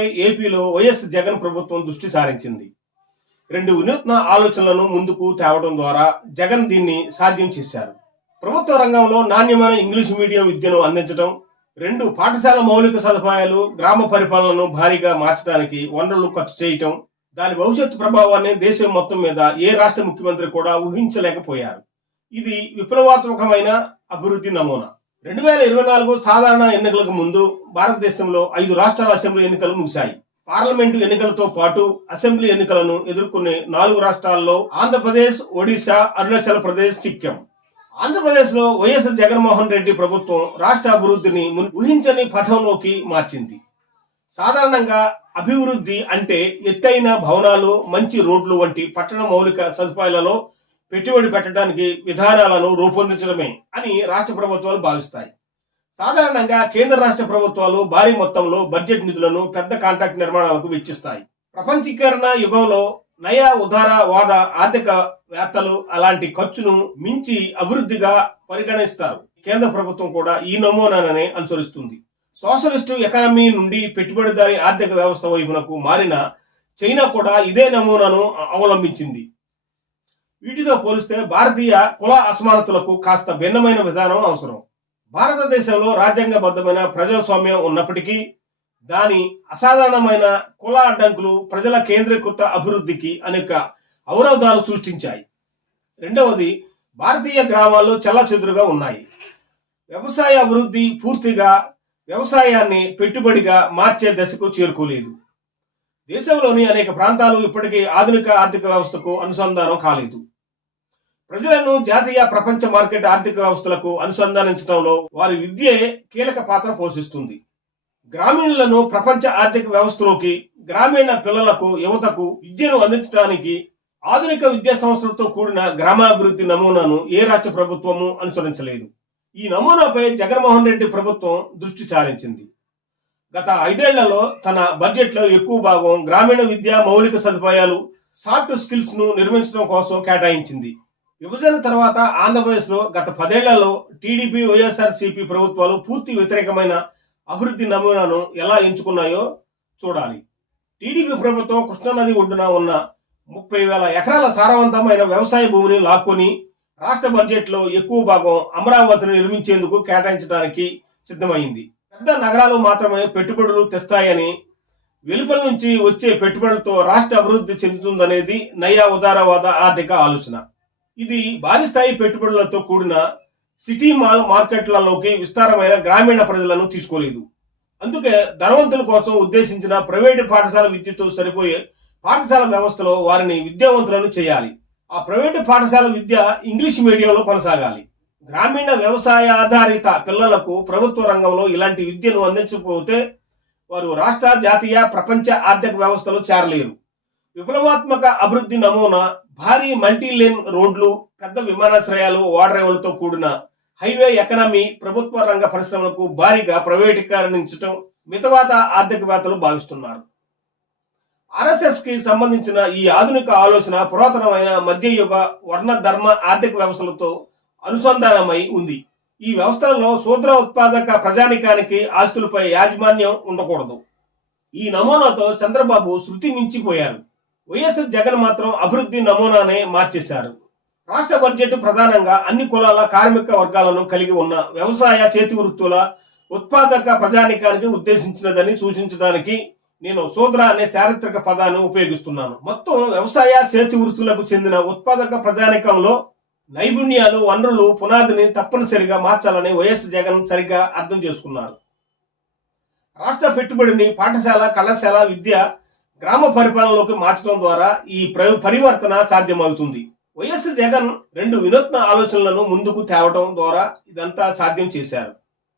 నమూనాపై ఏపీలో వైఎస్ జగన్ ప్రభుత్వం దృష్టి సారించింది. రెండు వినూత్న ఆలోచనలను ముందుకు తేవడం ద్వారా జగన్ దీన్ని సాధ్యం చేశారు. ప్రభుత్వ రంగంలో నాణ్యమైన ఇంగ్లీష్ మీడియం విద్యను అందించడం రెండు పాఠశాల మౌలిక సదుపాయాలు గ్రామ పరిపాలనను భారీగా మార్చడానికి వనరులు ఖర్చు చేయటం దాని భవిష్యత్తు ప్రభావాన్ని దేశం మొత్తం మీద ఏ రాష్ట్ర ముఖ్యమంత్రి కూడా ఊహించలేకపోయారు. ఇది విప్లవాత్మకమైన అభివృద్ధి నమూనా. రెండు వేల ఇరవై నాలుగు సాధారణ ఎన్నికలకు ముందు భారతదేశంలో ఐదు రాష్ట్రాల అసెంబ్లీ ఎన్నికలు ముగిశాయి. పార్లమెంటు ఎన్నికలతో పాటు అసెంబ్లీ ఎన్నికలను ఎదుర్కొనే నాలుగు రాష్ట్రాల్లో ఆంధ్రప్రదేశ్ ఒడిశా అరుణాచల్ ప్రదేశ్ సిక్కిం. ఆంధ్రప్రదేశ్లో వైఎస్ జగన్మోహన్ రెడ్డి ప్రభుత్వం రాష్ట్ర అభివృద్ధిని మున్- ఊహించని పథంలోకి మార్చింది. సాధారణంగా అభివృద్ధి అంటే ఎత్తైన భవనాలు మంచి రోడ్లు వంటి పట్టణ మౌలిక సదుపాయాలలో పెట్టుబడి పెట్టడానికి విధానాలను రూపొందించడమే అని రాష్ట్ర ప్రభుత్వాలు భావిస్తాయి. సాధారణంగా కేంద్ర రాష్ట్ర ప్రభుత్వాలు భారీ మొత్తంలో బడ్జెట్ నిధులను పెద్ద కాంట్రాక్ట్ నిర్మాణాలకు వెచ్చిస్తాయి. ప్రపంచీకరణ యుగంలో నయ ఉదార వాద ఆర్థిక వేత్తలు అలాంటి ఖర్చును మించి అభివృద్ధిగా పరిగణిస్తారు. కేంద్ర ప్రభుత్వం కూడా ఈ నమూనాననే అనుసరిస్తుంది. సోషలిస్టు ఎకానమీ నుండి పెట్టుబడిదారీ ఆర్థిక వ్యవస్థ వైపునకు మారిన చైనా కూడా ఇదే నమూనాను అవలంబించింది. వీటితో పోలిస్తే భారతీయ కుల అసమానతలకు కాస్త భిన్నమైన విధానం అవసరం. భారతదేశంలో రాజ్యాంగబద్ధమైన ప్రజాస్వామ్యం ఉన్నప్పటికీ దాని అసాధారణమైన కుల అడ్డంకులు ప్రజల కేంద్రీకృత అభివృద్ధికి అనేక అవరోధాలు సృష్టించాయి. రెండవది భారతీయ గ్రామాల్లో చెల్లచెదురుగా ఉన్నాయి. వ్యవసాయ అభివృద్ధి పూర్తిగా వ్యవసాయాన్ని పెట్టుబడిగా మార్చే దశకు చేరుకోలేదు. దేశంలోని అనేక ప్రాంతాలు ఇప్పటికీ ఆధునిక ఆర్థిక వ్యవస్థకు అనుసంధానం కాలేదు. ప్రజలను జాతీయ ప్రపంచ మార్కెట్ ఆర్థిక వ్యవస్థలకు అనుసంధానించడంలో వారి విద్యే కీలక పాత్ర పోషిస్తుంది. గ్రామీణులను ప్రపంచ ఆర్థిక వ్యవస్థలోకి గ్రామీణ పిల్లలకు యువతకు విద్యను అందించడానికి ఆధునిక విద్యా సంస్థలతో కూడిన గ్రామాభివృద్ధి నమూనాను ఏ రాష్ట్ర ప్రభుత్వము అనుసరించలేదు. ఈ నమూనాపై జగన్మోహన్ రెడ్డి ప్రభుత్వం దృష్టి సారించింది. గత ఐదేళ్ళలో తన బడ్జెట్లో ఎక్కువ భాగం గ్రామీణ విద్య మౌలిక సదుపాయాలు సాఫ్ట్ స్కిల్స్ను నిర్మించడం కోసం కేటాయించింది. విభజన తర్వాత ఆంధ్రప్రదేశ్లో గత పదేళ్ళలో టీడీపీ వైఎస్ఆర్ సిపి ప్రభుత్వాలు పూర్తి వ్యతిరేకమైన అభివృద్ధి నమూనాను ఎలా ఎంచుకున్నాయో చూడాలి. టీడీపీ ప్రభుత్వం కృష్ణానది ఒడ్డున ఉన్న ముప్పై వేల ఎకరాల సారవంతమైన వ్యవసాయ భూమిని లాక్కొని రాష్ట్ర బడ్జెట్లో ఎక్కువ భాగం అమరావతిని నిర్మించేందుకు కేటాయించడానికి సిద్ధమైంది. పెద్ద నగరాలు మాత్రమే పెట్టుబడులు తెస్తాయని వెలుపల నుంచి వచ్చే పెట్టుబడులతో రాష్ట్ర అభివృద్ధి చెందుతుందనేది నయా ఉదారవాద ఆర్థిక ఆలోచన. ఇది భారీ స్థాయి పెట్టుబడులతో కూడిన సిటీ మాల్ మార్కెట్లలోకి విస్తారమైన గ్రామీణ ప్రజలను తీసుకోలేదు. అందుకే ధనవంతుల కోసం ఉద్దేశించిన ప్రైవేటు పాఠశాల విద్యతో సరిపోయే పాఠశాల వ్యవస్థలో వారిని విద్యావంతులను చేయాలి. ఆ ప్రైవేటు పాఠశాల విద్య ఇంగ్లీష్ మీడియంలో కొనసాగాలి. గ్రామీణ వ్యవసాయ ఆధారిత పిల్లలకు ప్రభుత్వ రంగంలో ఇలాంటి విద్యను అందించకపోతే వారు రాష్ట్ర జాతీయ ప్రపంచ ఆర్థిక వ్యవస్థలో చేరలేరు. విప్లవాత్మక అభివృద్ధి నమూనా భారీ మల్టీలేన్ రోడ్లు పెద్ద విమానాశ్రయాలు ఓడరేవులతో కూడిన హైవే ఎకనమీ ప్రభుత్వ రంగ పరిశ్రమలకు భారీగా ప్రైవేటీకరణించడం మితవాత ఆర్థికవేత్తలు భావిస్తున్నారు. ఆర్ఎస్ఎస్కి సంబంధించిన ఈ ఆధునిక ఆలోచన పురాతనమైన మధ్యయుగ వర్ణ ధర్మ ఆర్థిక వ్యవస్థలతో అనుసంధానమై ఉంది. ఈ వ్యవస్థలలో శూద్ర ఉత్పాదక ప్రజానికానికి ఆస్తులపై యాజమాన్యం ఉండకూడదు. ఈ నమూనాతో చంద్రబాబు శృతి మించిపోయారు. వైఎస్ జగన్ మాత్రం అభివృద్ధి నమూనానే మార్చేశారు. రాష్ట్ర బడ్జెట్ ప్రధానంగా అన్ని కులాల కార్మిక వర్గాలను కలిగి ఉన్న వ్యవసాయ చేతి వృత్తుల ఉత్పాదక ప్రజానికానికి ఉద్దేశించినదని సూచించడానికి నేను శూద్ర అనే చారిత్రక పదాన్ని ఉపయోగిస్తున్నాను. మొత్తం వ్యవసాయ చేతి వృత్తులకు చెందిన ఉత్పాదక ప్రజానికంలో నైపుణ్యాలు వనరులు పునాదిని తప్పనిసరిగా మార్చాలని వైఎస్ జగన్ సరిగ్గా అర్థం చేసుకున్నారు. రాష్ట్ర పెట్టుబడిని పాఠశాల కళాశాల విద్య గ్రామ పరిపాలనలోకి మార్చడం ద్వారా ఈ ప్ర- పరివర్తన సాధ్యమవుతుంది. వైఎస్ జగన్ రెండు వినూత్న ఆలోచనలను ముందుకు తేవడం ద్వారా ఇదంతా సాధ్యం చేశారు.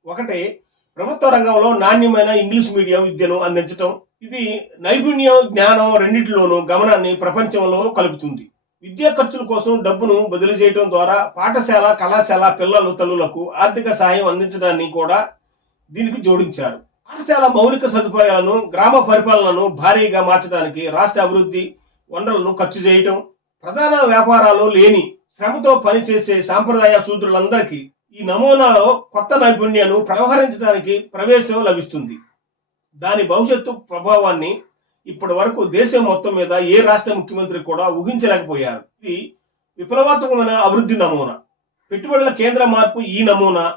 ఒకటి ప్రభుత్వ రంగంలో నాణ్యమైన ఇంగ్లీష్ మీడియం విద్యను అందించడం ఇది నైపుణ్యం జ్ఞానం రెండింటిలోనూ గమనాన్ని ప్రపంచంలో కలుపుతుంది. విద్యా ఖర్చుల కోసం డబ్బును బదిలీ చేయడం ద్వారా పాఠశాల కళాశాల పిల్లలు తల్లులకు ఆర్థిక సాయం అందించడాన్ని కూడా దీనికి జోడించారు. పాఠశాల మౌలిక సదుపాయాలను గ్రామ పరిపాలనను భారీగా మార్చడానికి రాష్ట్ర అభివృద్ధి వనరులను ఖర్చు చేయటం ప్రధాన వ్యాపారాలు లేని శ్రమతో పనిచేసే సాంప్రదాయ శూద్రులందరికీ ఈ నమూనాలో కొత్త నైపుణ్యాలను ప్రవహరించడానికి ప్రవేశం లభిస్తుంది. దాని భవిష్యత్తు ప్రభావాన్ని ఇప్పటి వరకు దేశం మొత్తం మీద ఏ రాష్ట్ర ముఖ్యమంత్రి కూడా ఊహించలేకపోయారు. ఇది విప్లవాత్మకమైన అభివృద్ధి నమూనా. పెట్టుబడుల కేంద్ర మార్పు ఈ నమూనా.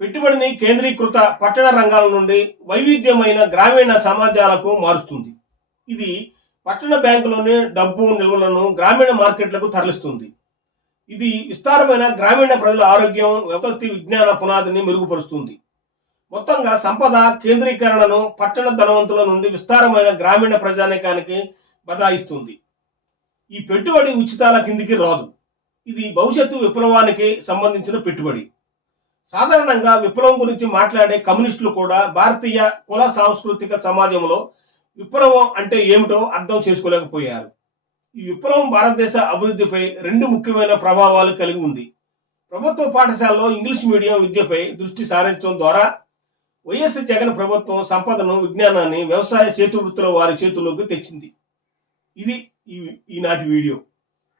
పెట్టుబడిని కేంద్రీకృత పట్టణ రంగాల నుండి వైవిధ్యమైన గ్రామీణ సమాజాలకు మారుస్తుంది. ఇది పట్టణ బ్యాంకులోని డబ్బు నిల్వలను గ్రామీణ మార్కెట్లకు తరలిస్తుంది. ఇది విస్తారమైన గ్రామీణ ప్రజల ఆరోగ్యం వ్యవస్థ విజ్ఞాన పునాదిని మెరుగుపరుస్తుంది. మొత్తంగా సంపద కేంద్రీకరణను పట్టణ ధనవంతుల నుండి విస్తారమైన గ్రామీణ ప్రజానీకానికి బదాయిస్తుంది ఈ పెట్టుబడి ఉచితాల కిందికి రాదు. ఇది భవిష్యత్తు విప్లవానికి సంబంధించిన పెట్టుబడి. సాధారణంగా విప్లవం గురించి మాట్లాడే కమ్యూనిస్టులు కూడా భారతీయ కుల సాంస్కృతిక సమాజంలో విప్లవం అంటే ఏమిటో అర్థం చేసుకోలేకపోయారు. ఈ విప్లవం భారతదేశ అభివృద్ధిపై రెండు ముఖ్యమైన ప్రభావాలు కలిగి ఉంది. ప్రభుత్వ పాఠశాలలో ఇంగ్లీష్ మీడియం విద్యపై దృష్టి సారించడం ద్వారా వైఎస్ జగన్ ప్రభుత్వం సంపదను విజ్ఞానాన్ని వ్యవసాయ చేతివృత్తుల వారి చేతుల్లోకి తెచ్చింది. ఇది ఈ ఈనాటి వీడియో.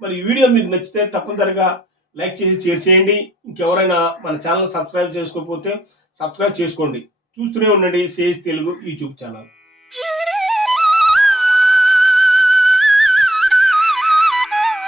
మరి ఈ వీడియో మీకు నచ్చితే తప్పనిసరిగా లైక్ చేసి షేర్ చేయండి. ఇంకెవరైనా మన ఛానల్ సబ్స్క్రైబ్ చేసుకోకపోతే సబ్స్క్రైబ్ చేసుకోండి. చూస్తూనే ఉండండి. Sage Telugu YouTube channel.